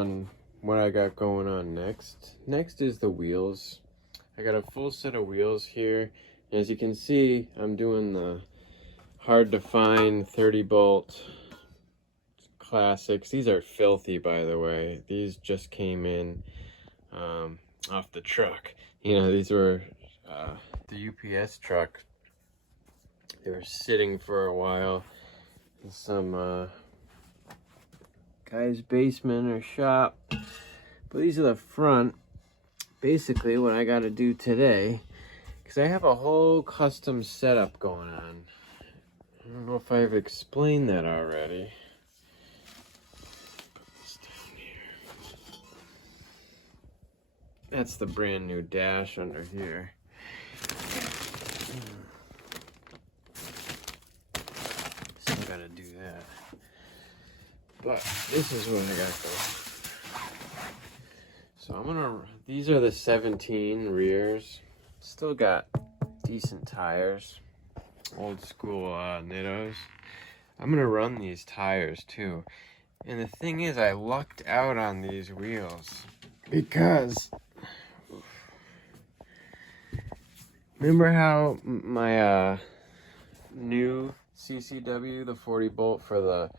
on what I got going on next. Next is the wheels. I got a full set of wheels here. As you can see, I'm doing the hard to find 30 bolt classics. These are filthy, by the way. These just came in off the truck. You know, these were the UPS truck. They were sitting for a while in some guy's basement or shop. But these are the front. Basically what I got to do today, because I have a whole custom setup going on. I don't know if I've explained that already. Put this down here. That's the brand new dash under here. Still gotta do that. But this is what I got going. So these are the 17 rears. Still got decent tires. Old school Nittos. I'm gonna run these tires too. And the thing is, I lucked out on these wheels because remember how my new CCW, the 40 bolt for the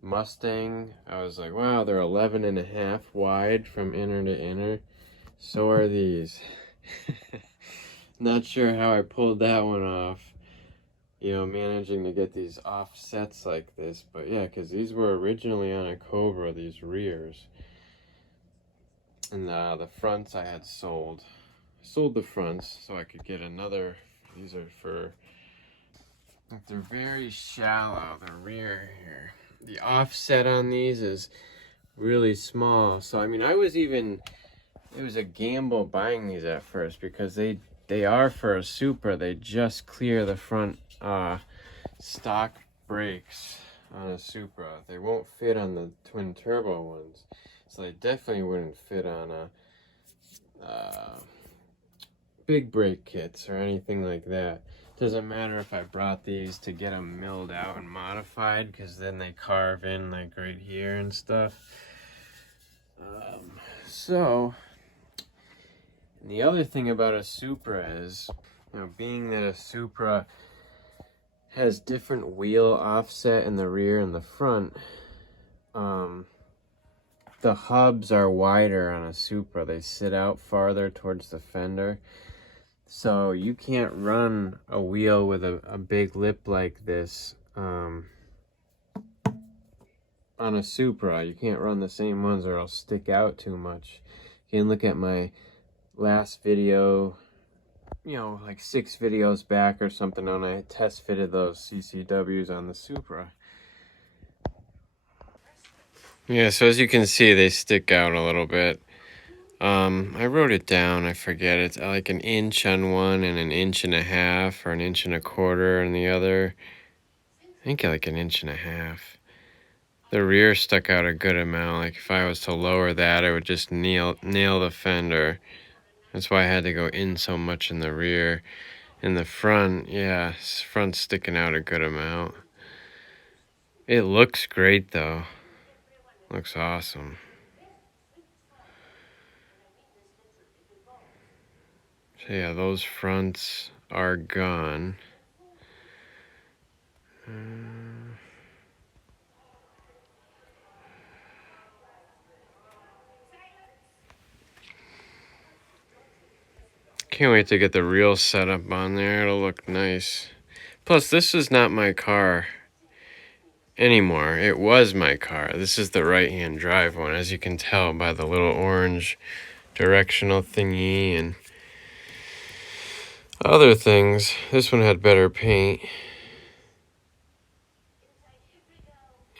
Mustang, I was like, wow, they're 11.5 wide from inner to inner. So are these. Not sure how I pulled that one off, you know, managing to get these offsets like this. But yeah, because these were originally on a Cobra, these rears. And the fronts I had sold. Sold the fronts so I could get another. These are for, they're very shallow, the rear here. The offset on these is really small. So I mean, it was a gamble buying these at first because they are for a Supra. They just clear the front stock brakes on a Supra. They won't fit on the twin turbo ones. So they definitely wouldn't fit on a big brake kits or anything like that. Doesn't matter if I brought these to get them milled out and modified, because then they carve in like right here and stuff. So, and the other thing about a Supra is, you know, being that a Supra has different wheel offset in the rear and the front, the hubs are wider on a Supra. They sit out farther towards the fender. So you can't run a wheel with a big lip like this on a Supra. You can't run the same ones or it'll stick out too much. You can look at my last video, you know, like 6 videos back or something, when I test fitted those CCWs on the Supra. Yeah, so as you can see, they stick out a little bit. I wrote it down, I forget, it's like 1 inch on one and 1.5 inches or 1.25 inches on the other. I think like 1.5 inches. The rear stuck out a good amount. Like if I was to lower that, it would just nail the fender. That's why I had to go in so much in the rear. In the front, yeah, front's sticking out a good amount. It looks great though. Looks awesome. So yeah, those fronts are gone. Can't wait to get the real setup on there. It'll look nice. Plus, this is not my car anymore. It was my car. This is the right-hand drive one, as you can tell by the little orange directional thingy and other things. This one had better paint.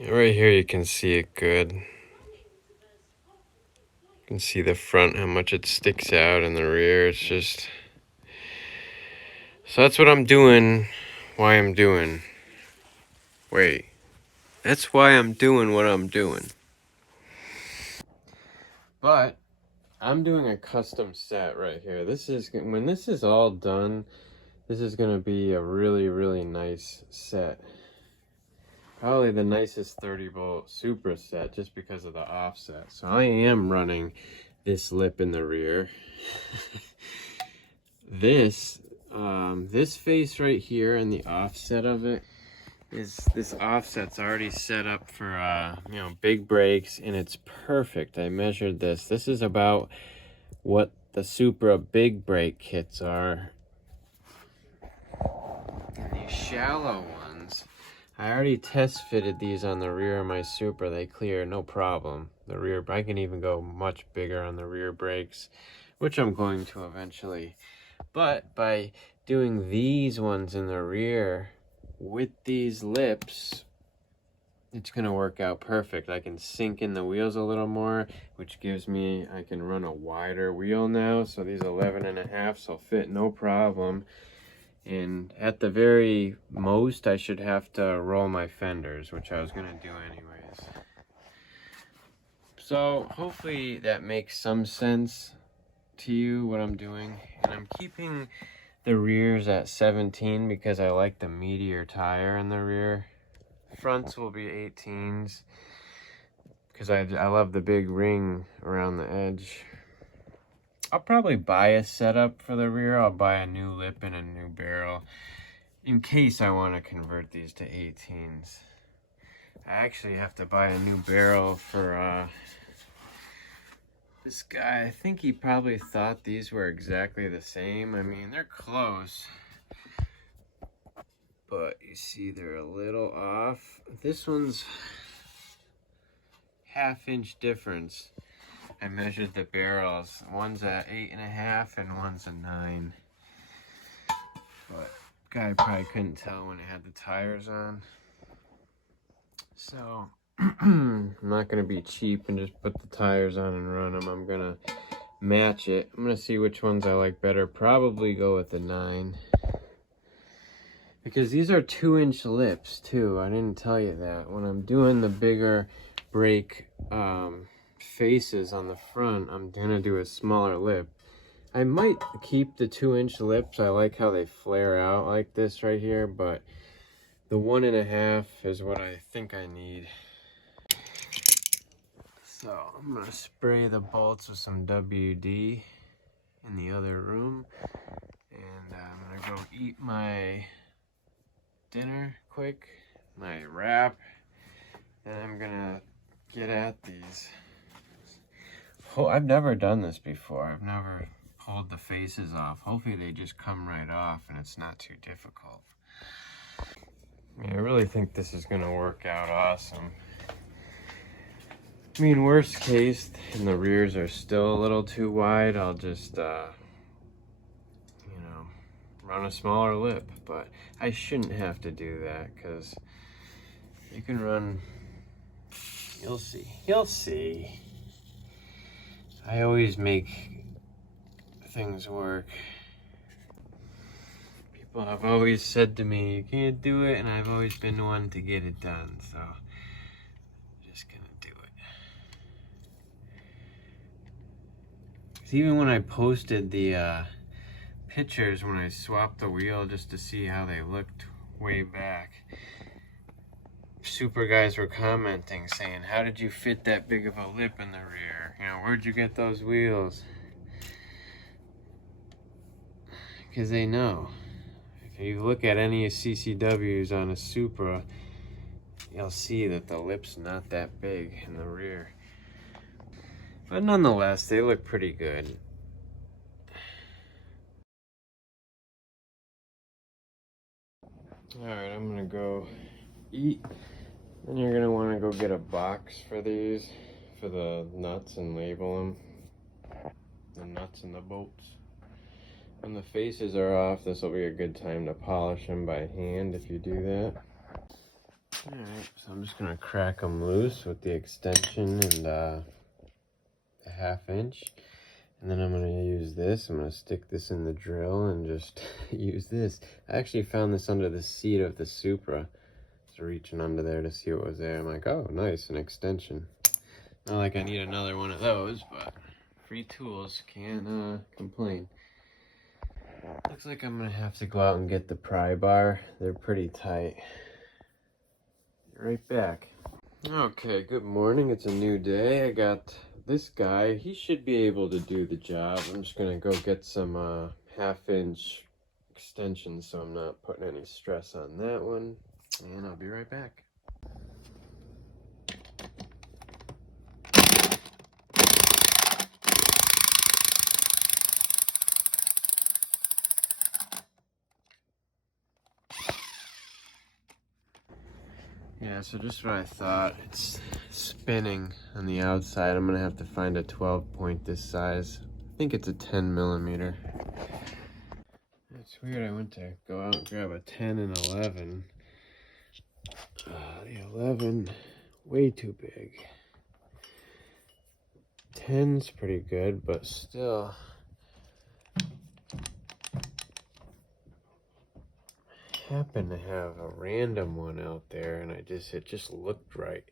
Right here you can see it good. You can see the front, how much it sticks out, and the rear. It's just... So that's what I'm doing, why I'm doing. Wait. That's why I'm doing what I'm doing. But I'm doing a custom set right here. This is, when this is all done, this is gonna be a really, really nice set. probably the nicest 30-volt Supra set just because of the offset. So I am running this lip in the rear. This face right here and the offset of it is, this offset's already set up for you know, big brakes, and it's perfect. I measured this. This is about what the Supra big brake kits are. And these shallow ones, I already test fitted these on the rear of my Supra. They clear no problem. The rear, I can even go much bigger on the rear brakes, which I'm going to eventually. But by doing these ones in the rear with these lips, it's gonna work out perfect. I can sink in the wheels a little more, which gives me, I can run a wider wheel now. So these 11.5 will fit no problem. And at the very most, I should have to roll my fenders, which I was gonna do anyways. So hopefully that makes some sense to you, what I'm doing. And I'm keeping the rears at 17 because I like the meatier tire in the rear. Fronts will be 18s because I love the big ring around the edge. I'll probably buy a setup for the rear. I'll buy a new lip and a new barrel in case I want to convert these to 18s. I actually have to buy a new barrel for this guy. I think he probably thought these were exactly the same. I mean, they're close, but you see they're a little off. This one's half-inch difference. I measured the barrels. One's at 8.5 and one's a 9. But guy probably couldn't tell when it had the tires on. So I'm not gonna be cheap and just put the tires on and run them. I'm gonna match it. I'm gonna see which ones I like better. Probably go with the 9. Because these are 2-inch lips too. I didn't tell you that. When I'm doing the bigger brake faces on the front, I'm gonna do a smaller lip. I might keep the 2-inch lips. I like how they flare out like this right here, but the 1.5 is what I think I need. So I'm gonna spray the bolts with some WD in the other room, and I'm gonna go eat my dinner quick, my wrap, and I'm gonna get at these. Oh, I've never done this before. I've never pulled the faces off. Hopefully they just come right off and it's not too difficult. I really think this is gonna work out awesome. I mean, worst case, and the rears are still a little too wide, I'll just, you know, run a smaller lip. But I shouldn't have to do that because you can run, you'll see. You'll see. I always make things work. People have always said to me, you can't do it, and I've always been the one to get it done, so I'm just gonna do it. 'Cause even when I posted the pictures when I swapped the wheel just to see how they looked way back, Supra guys were commenting saying, how did you fit that big of a lip in the rear? You know, where'd you get those wheels? Because they know. If you look at any CCWs on a Supra, you'll see that the lip's not that big in the rear. But nonetheless, they look pretty good. Alright, I'm gonna go eat. Then you're gonna wanna go get a box for these, for the nuts, and label them. The nuts and the bolts. When the faces are off, this will be a good time to polish them by hand if you do that. Alright, so I'm just gonna crack them loose with the extension and the 1/2 inch. And then I'm gonna use this. I'm gonna stick this in the drill and just use this. I actually found this under the seat of the Supra. I was reaching under there to see what was there. I'm like, oh, nice, an extension. Not like I need another one of those, but free tools, can't complain. Looks like I'm gonna have to go out and get the pry bar. They're pretty tight. Right back. Okay, good morning. It's a new day. I got this guy. He should be able to do the job. I'm just gonna go get some 1/2-inch extensions so I'm not putting any stress on that one. And I'll be right back. Yeah, so just what I thought. It's spinning on the outside. I'm gonna have to find a 12 point this size. I think it's a 10 millimeter. It's weird, I went to go out and grab a 10 and 11. The 11, way too big. 10's pretty good, but still. Happen to have a random one out there, and it just looked right.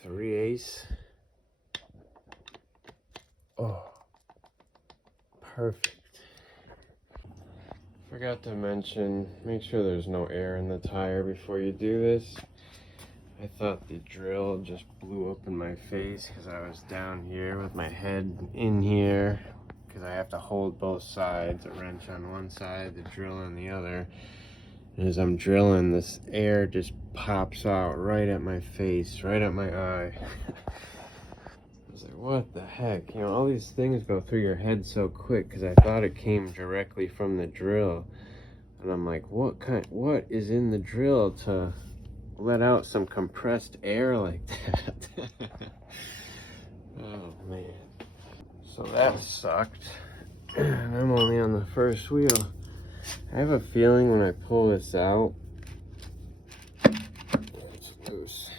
3/8. Oh, perfect. Forgot to mention, make sure there's no air in the tire before you do this. I thought the drill just blew up in my face because I was down here with my head in here. Because I have to hold both sides, a wrench on one side, the drill on the other. And as I'm drilling, this air just pops out right at my face, right at my eye. I was like, what the heck? You know, all these things go through your head so quick because I thought it came directly from the drill. And I'm like, what is in the drill to let out some compressed air like that? Oh, man. So that sucked, and I'm only on the first wheel. I have a feeling when I pull this out, it's loose.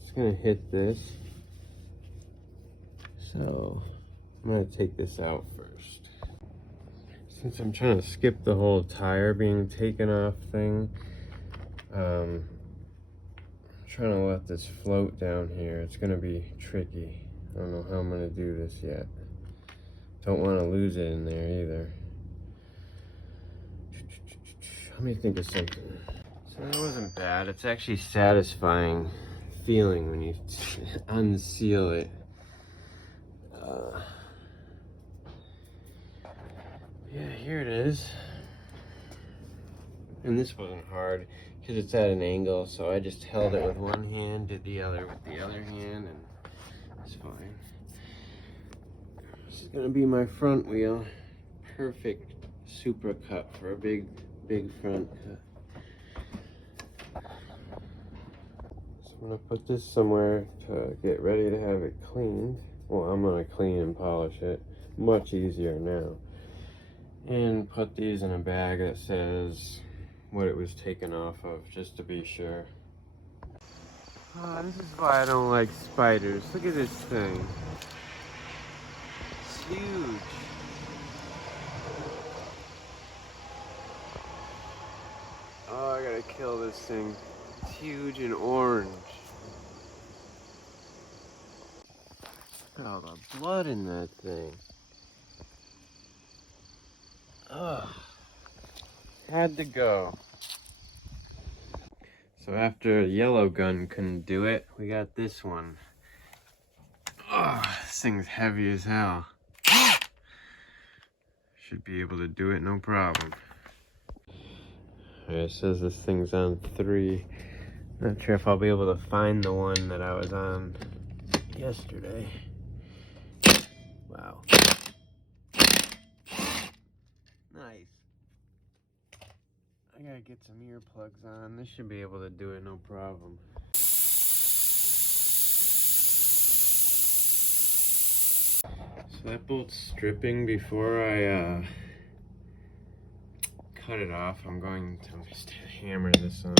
It's gonna hit this. So I'm gonna take this out first. Since I'm trying to skip the whole tire being taken off thing, I'm trying to let this float down here. It's gonna be tricky. I don't know how I'm gonna do this yet. Don't want to lose it in there either. Let me think of something. So that wasn't bad. It's actually satisfying feeling when you unseal it. Yeah, here it is. And this wasn't hard because it's at an angle, so I just held it with one hand, did the other with the other hand, and it's fine. This is gonna be my front wheel. Perfect Supra cut for a big front cut. So I'm gonna put this somewhere to get ready to have it cleaned. Well, I'm gonna clean and polish it. Much easier now. And put these in a bag that says what it was taken off of, just to be sure. Oh, this is why I don't like spiders. Look at this thing. It's huge. Oh, I gotta kill this thing. It's huge and orange. Look at all the blood in that thing. Ugh. Had to go. So after yellow gun couldn't do it, we got this one. Oh, this thing's heavy as hell. Should be able to do it, no problem. It says this thing's on 3. Not sure if I'll be able to find the one that I was on yesterday. Wow. Nice. I gotta get some earplugs on. This should be able to do it, no problem. So that bolt's stripping before I cut it off. I'm going to just hammer this on.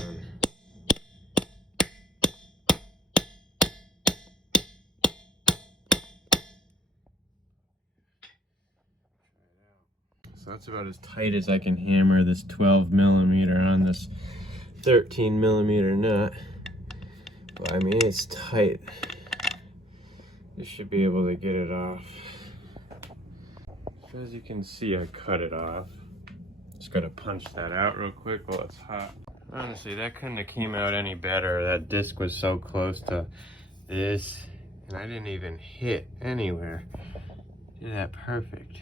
So that's about as tight as I can hammer this 12 millimeter on this 13 millimeter nut. But I mean, it's tight. You should be able to get it off. So as you can see, I cut it off. Just gotta punch that out real quick while it's hot. Honestly, that couldn't have came out any better. That disc was so close to this, and I didn't even hit anywhere. Did that perfect.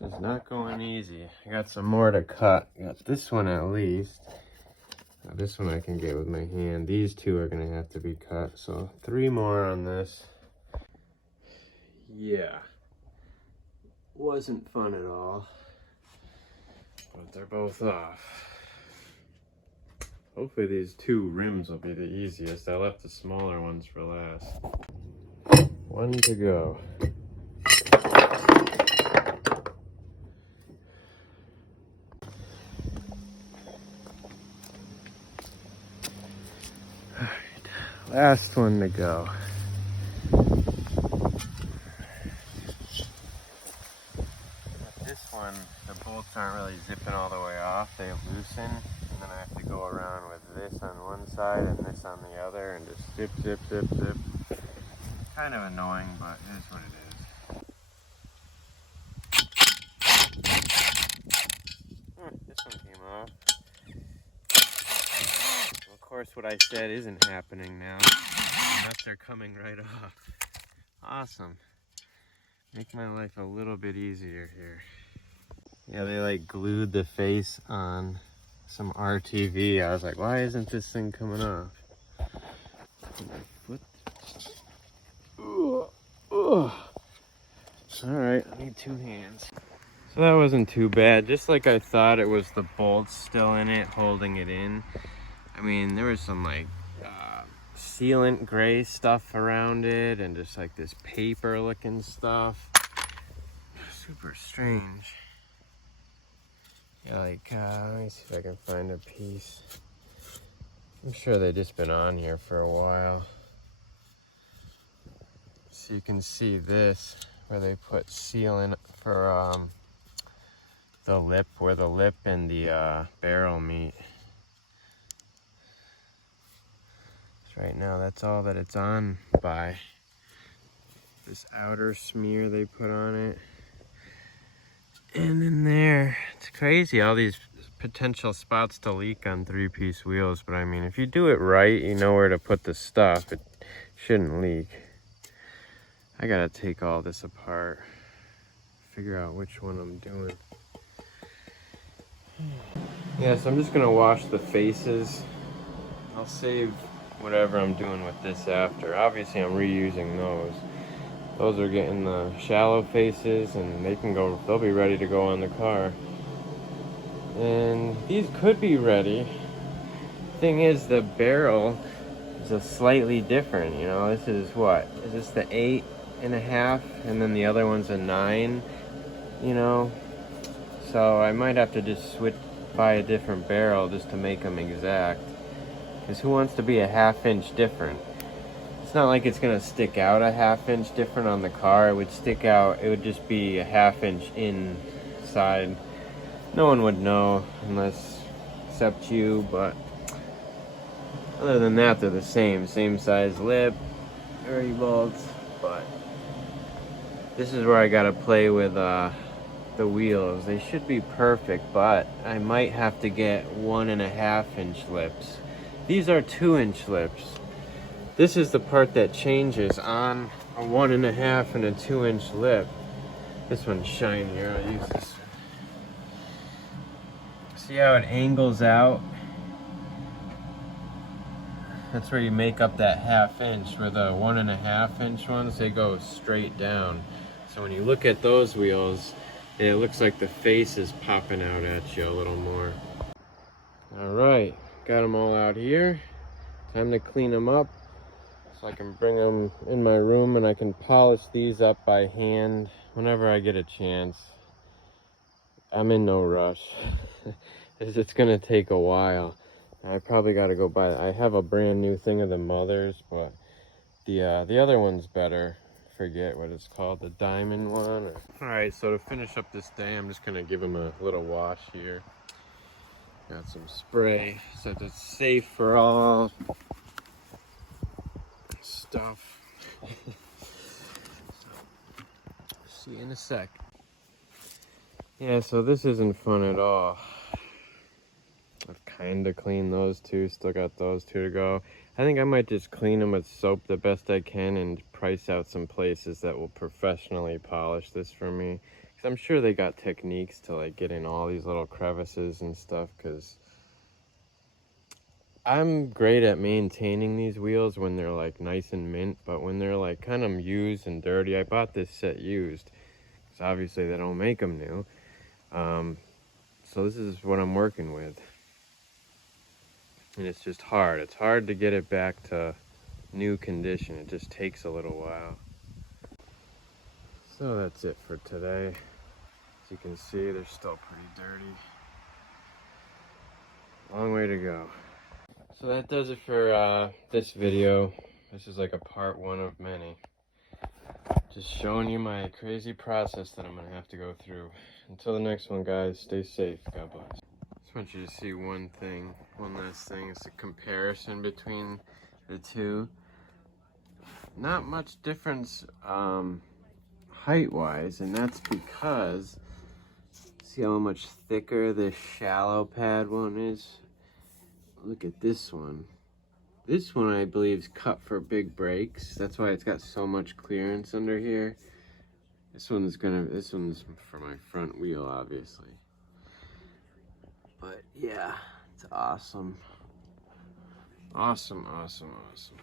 This is not going easy. I got some more to cut. Got this one at least. Now this one I can get with my hand. These two are gonna have to be cut. So 3 more on this. Yeah. Wasn't fun at all. But they're both off. Hopefully these 2 rims will be the easiest. I left the smaller ones for last. 1 to go. Alright, last one to go. This one, the bolts aren't really zipping all the way off. They loosen, and then I have to go around with this on one side and this on the other and just zip, zip, zip, zip. Kind of annoying, but it is what it is. This one came off. Of course, what I said isn't happening now. The nuts are coming right off. Awesome. Make my life a little bit easier here. Yeah, they like glued the face on some RTV. I was like, why isn't this thing coming off? Foot. Alright, I need 2 hands. So that wasn't too bad. Just like I thought, it was the bolts still in it, holding it in. I mean, there was some like sealant gray stuff around it and just like this paper looking stuff. Super strange. Yeah, like, let me see if I can find a piece. I'm sure they've just been on here for a while. So you can see this, where they put sealant for the lip, where the lip and the barrel meet. So right now, that's all that it's on by. This outer smear they put on it. And in there, it's crazy, all these potential spots to leak on 3-piece wheels. But I mean, if you do it right, you know where to put the stuff, it shouldn't leak. I gotta take all this apart, figure out which one I'm doing. Yeah, so I'm just gonna wash the faces. I'll save whatever I'm doing with this after. Obviously, I'm reusing those. Those are getting the shallow faces, and they'll be ready to go on the car. And these could be ready. Thing is, the barrel is a slightly different, you know. This is what? Is this the 8.5? And then the other one's a 9, you know? So I might have to just buy a different barrel just to make them exact. Because who wants to be a 1/2 inch different? It's not like it's gonna stick out a 1/2 inch different on the car. It would stick out, it would just be a 1/2 inch inside. No one would know except you, but other than that, they're the same size lip, very bolts. But this is where I gotta play with the wheels. They should be perfect, but I might have to get 1.5 inch lips. These are 2-inch lips. This is the part that changes on a 1.5 and a 2-inch lip. This one's shinier. I'll use this. See how it angles out? That's where you make up that 1/2 inch. Where the 1.5 inch ones, they go straight down. So when you look at those wheels, it looks like the face is popping out at you a little more. All right, got them all out here. Time to clean them up so I can bring them in my room and I can polish these up by hand whenever I get a chance. I'm in no rush. It's gonna take a while. I probably gotta go buy, I have a brand new thing of the mothers, but the other one's better. Forget what it's called, the diamond one. All right, so to finish up this day, I'm just gonna give them a little wash here. Got some spray so that it's safe for all stuff. See you in a sec. Yeah, so this isn't fun at all. I've kind of clean those two. Still got those two to go. I think I might just clean them with soap the best I can and price out some places that will professionally polish this for me. Because I'm sure they got techniques to like get in all these little crevices and stuff, because I'm great at maintaining these wheels when they're like nice and mint, but when they're like kind of used and dirty, I bought this set used, because obviously they don't make them new. So this is what I'm working with. And it's just hard. It's hard to get it back to new condition. It just takes a little while. So that's it for today. As you can see, they're still pretty dirty. Long way to go. So that does it for this video. This is like a part 1 of many. Just showing you my crazy process that I'm gonna have to go through. Until the next one, guys, stay safe. God bless. Just want you to see one last thing. It's a comparison between the two. Not much difference height-wise, and that's because see how much thicker this shallow pad one is? Look at this one. This one I believe is cut for big brakes. That's why it's got so much clearance under here. This one's for my front wheel, obviously. But yeah, it's awesome. Awesome, awesome, awesome.